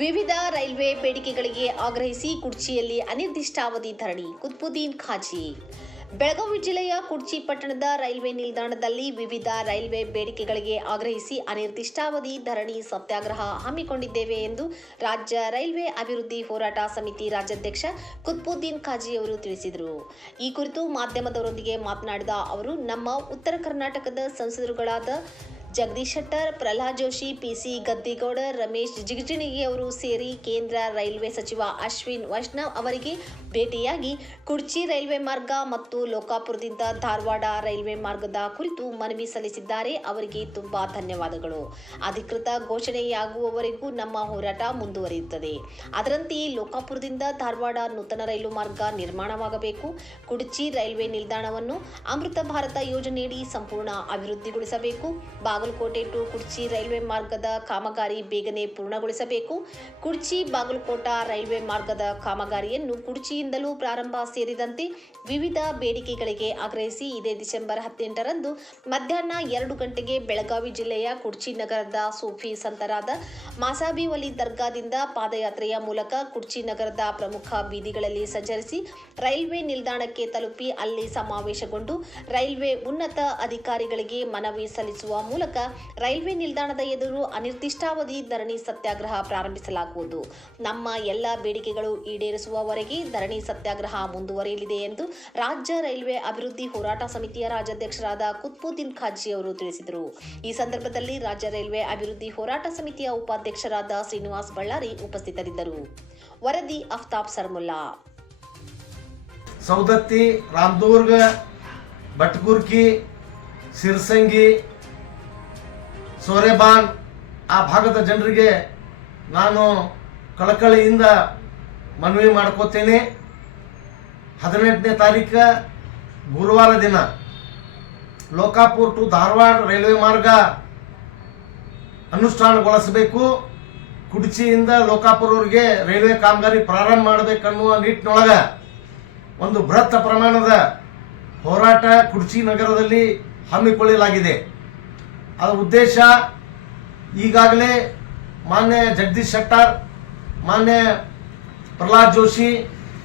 ವಿವಿಧ ರೈಲ್ವೆ ಬೇಡಿಕೆಗಳಿಗೆ ಆಗ್ರಹಿಸಿ ಕುಡ್ಚಿಯಲ್ಲಿ ಅನಿರ್ದಿಷ್ಟಾವಧಿ ಧರಣಿ. ಕುತ್ಬುದ್ದೀನ್ ಖಾಜಿ. ಬೆಳಗಾವಿ ಜಿಲ್ಲೆಯ ಕುಡ್ಚಿ ಪಟ್ಟಣದ ರೈಲ್ವೆ ನಿಲ್ದಾಣದಲ್ಲಿ ವಿವಿಧ ರೈಲ್ವೆ ಬೇಡಿಕೆಗಳಿಗೆ ಆಗ್ರಹಿಸಿ ಅನಿರ್ದಿಷ್ಟಾವಧಿ ಧರಣಿ ಸತ್ಯಾಗ್ರಹ ಹಮ್ಮಿಕೊಂಡಿದ್ದೇವೆ ಎಂದು ರಾಜ್ಯ ರೈಲ್ವೆ ಅಭಿವೃದ್ಧಿ ಹೋರಾಟ ಸಮಿತಿ ರಾಜ್ಯಾಧ್ಯಕ್ಷ ಕುತ್ಬುದ್ದೀನ್ ಖಾಜಿ ಅವರು ತಿಳಿಸಿದರು. ಈ ಕುರಿತು ಮಾಧ್ಯಮದವರೊಂದಿಗೆ ಮಾತನಾಡಿದ ಅವರು, ನಮ್ಮ ಉತ್ತರ ಕರ್ನಾಟಕದ ಸಂಸದರುಗಳಾದ ಜಗದೀಶ್ ಶೆಟ್ಟರ್, ಪ್ರಹ್ಲಾದ್ ಜೋಶಿ, ಪಿಸಿ ಗದ್ದಿಗೌಡ, ರಮೇಶ್ ಜಿಗಜಿಣಗಿ ಅವರು ಸೇರಿ ಕೇಂದ್ರ ರೈಲ್ವೆ ಸಚಿವ ಅಶ್ವಿನ್ ವೈಷ್ಣವ್ ಅವರಿಗೆ ಭೇಟಿಯಾಗಿ ಕುಡ್ಚಿ ರೈಲ್ವೆ ಮಾರ್ಗ ಮತ್ತು ಲೋಕಾಪುರದಿಂದ ಧಾರವಾಡ ರೈಲ್ವೆ ಮಾರ್ಗದ ಕುರಿತು ಮನವಿ ಸಲ್ಲಿಸಿದ್ದಾರೆ. ಅವರಿಗೆ ತುಂಬಾ ಧನ್ಯವಾದಗಳು. ಅಧಿಕೃತ ಘೋಷಣೆಯಾಗುವವರೆಗೂ ನಮ್ಮ ಹೋರಾಟ ಮುಂದುವರಿಯುತ್ತದೆ. ಅದರಂತೆಯೇ ಲೋಕಾಪುರದಿಂದ ಧಾರವಾಡ ನೂತನ ರೈಲು ಮಾರ್ಗ ನಿರ್ಮಾಣವಾಗಬೇಕು. ಕುಡ್ಚಿ ರೈಲ್ವೆ ನಿಲ್ದಾಣವನ್ನು ಅಮೃತ ಭಾರತ ಯೋಜನೆಯಡಿ ಸಂಪೂರ್ಣ ಅಭಿವೃದ್ಧಿಗೊಳಿಸಬೇಕು. ಬಾಗಲಕೋಟೆ ಟು ಕುಡ್ಚಿ ರೈಲ್ವೆ ಮಾರ್ಗದ ಕಾಮಗಾರಿ ಬೇಗನೆ ಪೂರ್ಣಗೊಳಿಸಬೇಕು. ಕುಡ್ಚಿ ಬಾಗಲಕೋಟೆ ರೈಲ್ವೆ ಮಾರ್ಗದ ಕಾಮಗಾರಿಯನ್ನು ಕುಡ್ಚಿಯಿಂದಲೂ ಪ್ರಾರಂಭ ಸೇರಿದಂತೆ ವಿವಿಧ ಬೇಡಿಕೆಗಳಿಗೆ ಆಗ್ರಹಿಸಿ ಇದೇ ಡಿಸೆಂಬರ್ 18ರಂದು ಮಧ್ಯಾಹ್ನ 2 ಗಂಟೆಗೆ ಬೆಳಗಾವಿ ಜಿಲ್ಲೆಯ ಕುಡ್ಚಿ ನಗರದ ಸೂಫಿ ಸಂತರಾದ ಮಾಸಾಬಿ ವಲಿ ದರ್ಗಾದಿಂದ ಪಾದಯಾತ್ರೆಯ ಮೂಲಕ ಕುಡ್ಚಿ ನಗರದ ಪ್ರಮುಖ ಬೀದಿಗಳಲ್ಲಿ ಸಂಚರಿಸಿ ರೈಲ್ವೆ ನಿಲ್ದಾಣಕ್ಕೆ ತಲುಪಿ ಅಲ್ಲಿ ಸಮಾವೇಶಗೊಂಡು ರೈಲ್ವೆ ಉನ್ನತ ಅಧಿಕಾರಿಗಳಿಗೆ ಮನವಿ ಸಲ್ಲಿಸುವ ಮೂಲಕ ರೈಲ್ವೆ ನಿಲ್ದಾಣದ ಎದುರು ಅನಿರ್ದಿಷ್ಟಾವಧಿ ಧರಣಿ ಸತ್ಯಾಗ್ರಹ ಪ್ರಾರಂಭಿಸಲಾಗುವುದು. ನಮ್ಮ ಎಲ್ಲ ಬೇಡಿಕೆಗಳು ಈಡೇರಿಸುವವರೆಗೆ ಧರಣಿ ಸತ್ಯಾಗ್ರಹ ಮುಂದುವರಿಯಲಿದೆ ಎಂದು ರಾಜ್ಯ ರೈಲ್ವೆ ಅಭಿವೃದ್ಧಿ ಹೋರಾಟ ಸಮಿತಿಯ ರಾಜ್ಯಾಧ್ಯಕ್ಷರಾದ ಕುತ್ಬುದ್ದೀನ್ ಖಾಜಿ ಅವರು ತಿಳಿಸಿದರು. ಈ ಸಂದರ್ಭದಲ್ಲಿ ರಾಜ್ಯ ರೈಲ್ವೆ ಅಭಿವೃದ್ಧಿ ಹೋರಾಟ ಸಮಿತಿಯ ಉಪಾಧ್ಯಕ್ಷರಾದ ಶ್ರೀನಿವಾಸ್ ಬಳ್ಳಾರಿ ಉಪಸ್ಥಿತರಿದ್ದರು. ವರದಿ ಅಫ್ತಾಬ್ ಸರ್ಮುಲ್ಲಾ. ಸೌದತ್ತಿ, ರಾಮದುರ್ಗ, ಬಟ್ಕುರ್ಕಿ, ಸಿರ್ಸಂಗಿ, ಸೋರೆಬಾನ್ ಆ ಭಾಗದ ಜನರಿಗೆ ನಾನು ಕಳಕಳಿಯಿಂದ ಮನವಿ ಮಾಡ್ಕೋತೇನೆ. 18ನೇ ತಾರೀಕು ಗುರುವಾರ ದಿನ ಲೋಕಾಪುರ ಟು ಧಾರವಾಡ ರೈಲ್ವೆ ಮಾರ್ಗ ಅನುಷ್ಠಾನಗೊಳಿಸಬೇಕು. ಕುಡ್ಚಿಯಿಂದ ಲೋಕಾಪುರವರೆಗೆ ರೈಲ್ವೆ ಕಾಮಗಾರಿ ಪ್ರಾರಂಭ ಮಾಡಬೇಕನ್ನುವ ನಿಟ್ಟಿನೊಳಗೆ ಒಂದು ಬೃಹತ್ ಪ್ರಮಾಣದ ಹೋರಾಟ ಕುಡ್ಚಿ ನಗರದಲ್ಲಿ ಹಮ್ಮಿಕೊಳ್ಳಲಾಗಿದೆ. ಅದರ ಉದ್ದೇಶ ಈಗಾಗಲೇ ಮಾನ್ಯ ಜಗದೀಶ್ ಶೆಟ್ಟರ್, ಮಾನ್ಯ ಪ್ರಹ್ಲಾದ್ ಜೋಶಿ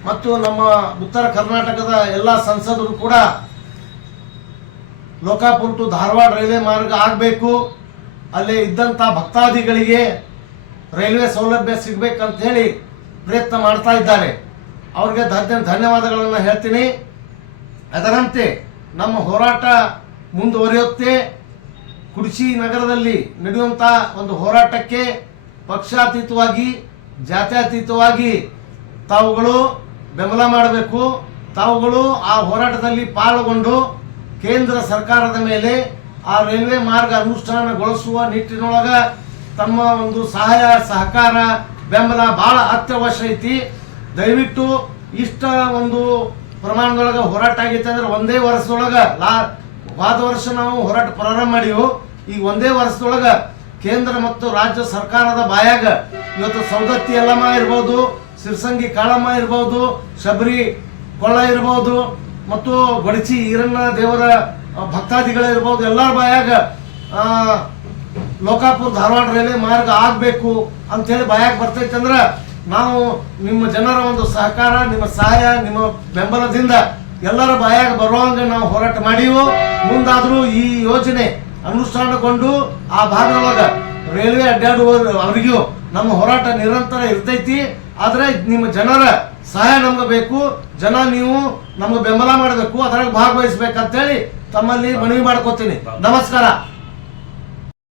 ಮತ್ತು ನಮ್ಮ ಉತ್ತರ ಕರ್ನಾಟಕದ ಎಲ್ಲ ಸಂಸದರು ಕೂಡ ಲೋಕಾಪುರ ಟು ಧಾರವಾಡ ರೈಲ್ವೆ ಮಾರ್ಗ ಆಗಬೇಕು, ಅಲ್ಲೇ ಇದ್ದಂಥ ಭಕ್ತಾದಿಗಳಿಗೆ ರೈಲ್ವೆ ಸೌಲಭ್ಯ ಸಿಗಬೇಕಂತ ಹೇಳಿ ಪ್ರಯತ್ನ ಮಾಡ್ತಾ ಇದ್ದಾರೆ. ಅವ್ರಿಗೆ ಧನ್ಯವಾದಗಳನ್ನು ಹೇಳ್ತೀನಿ. ಅದರಂತೆ ನಮ್ಮ ಹೋರಾಟ ಮುಂದುವರಿಯುತ್ತೆ. ಕುಡ್ಚಿ ನಗರದಲ್ಲಿ ನಡೆಯುವಂಥ ಒಂದು ಹೋರಾಟಕ್ಕೆ ಪಕ್ಷಾತೀತವಾಗಿ, ಜಾತ್ಯತೀತವಾಗಿ ತಾವುಗಳು ಬೆಂಬಲ ಮಾಡಬೇಕು. ತಾವುಗಳು ಆ ಹೋರಾಟದಲ್ಲಿ ಪಾಲ್ಗೊಂಡು ಕೇಂದ್ರ ಸರ್ಕಾರದ ಮೇಲೆ ಆ ರೈಲ್ವೆ ಮಾರ್ಗ ಅನುಷ್ಠಾನಗೊಳಿಸುವ ನಿಟ್ಟಿನೊಳಗೆ ತಮ್ಮ ಒಂದು ಸಹಾಯ, ಸಹಕಾರ, ಬೆಂಬಲ ಬಹಳ ಅತ್ಯವಶ್ಯ ಐತಿ. ದಯವಿಟ್ಟು ಇಷ್ಟ ಒಂದು ಪ್ರಮಾಣದೊಳಗೆ ಹೋರಾಟ ಆಗೈತೆ ಅಂದ್ರೆ ಒಂದೇ ವರ್ಷದೊಳಗೆ ಹೋದ ವರ್ಷ ನಾವು ಹೋರಾಟ ಪ್ರಾರಂಭ ಮಾಡಿವು. ಈಗ ಒಂದೇ ವರ್ಷದೊಳಗೆ ಕೇಂದ್ರ ಮತ್ತು ರಾಜ್ಯ ಸರ್ಕಾರದ ಬಾಯಾಗ ಇವತ್ತು ಸೌದತ್ತಿ ಯಲ್ಲಮ್ಮ ಇರ್ಬೋದು, ಸಿರ್ಸಂಗಿ ಕಾಳಮ್ಮ ಇರ್ಬೋದು, ಶಬರಿ ಕೊಳ್ಳ ಇರ್ಬೋದು ಮತ್ತು ಗೊಡಚಿ ಈರಣ್ಣ ದೇವರ ಭಕ್ತಾದಿಗಳಿರ್ಬೋದು, ಎಲ್ಲರ ಬಾಯಾಗ ಲೋಕಾಪುರ ಧಾರವಾಡ ರೈಲ್ವೆ ಮಾರ್ಗ ಆಗಬೇಕು ಅಂಥೇಳಿ ಬಾಯಾಗ ಬರ್ತೈತೆ ಅಂದ್ರೆ ನಾವು ನಿಮ್ಮ ಜನರ ಒಂದು ಸಹಕಾರ, ನಿಮ್ಮ ಸಹಾಯ, ನಿಮ್ಮ ಬೆಂಬಲದಿಂದ ಎಲ್ಲರ ಬಾಯಾಗ ಬರುವಂಗೆ ನಾವು ಹೋರಾಟ ಮಾಡೀವು. ಮುಂದಾದರೂ ಈ ಯೋಜನೆ ಅನುಷ್ಠಾನಗೊಂಡು ಆ ಭಾಗದೊಳಗ ರೈಲ್ವೆ ಅಡ್ಡಾಡುವ ಅವರಿಗೂ ನಮ್ಮ ಹೋರಾಟ ನಿರಂತರ ಇರ್ತೈತಿ. ಆದ್ರೆ ನಿಮ್ಮ ಜನರ ಸಹಾಯ ನಮ್ಗೆ ಬೇಕು. ಜನ ನೀವು ನಮ್ಗೆ ಬೆಂಬಲ ಮಾಡಬೇಕು, ಅದರಾಗ ಭಾಗವಹಿಸ್ಬೇಕಂತೇಳಿ ತಮ್ಮಲ್ಲಿ ಮನವಿ ಮಾಡ್ಕೋತೀನಿ. ನಮಸ್ಕಾರ.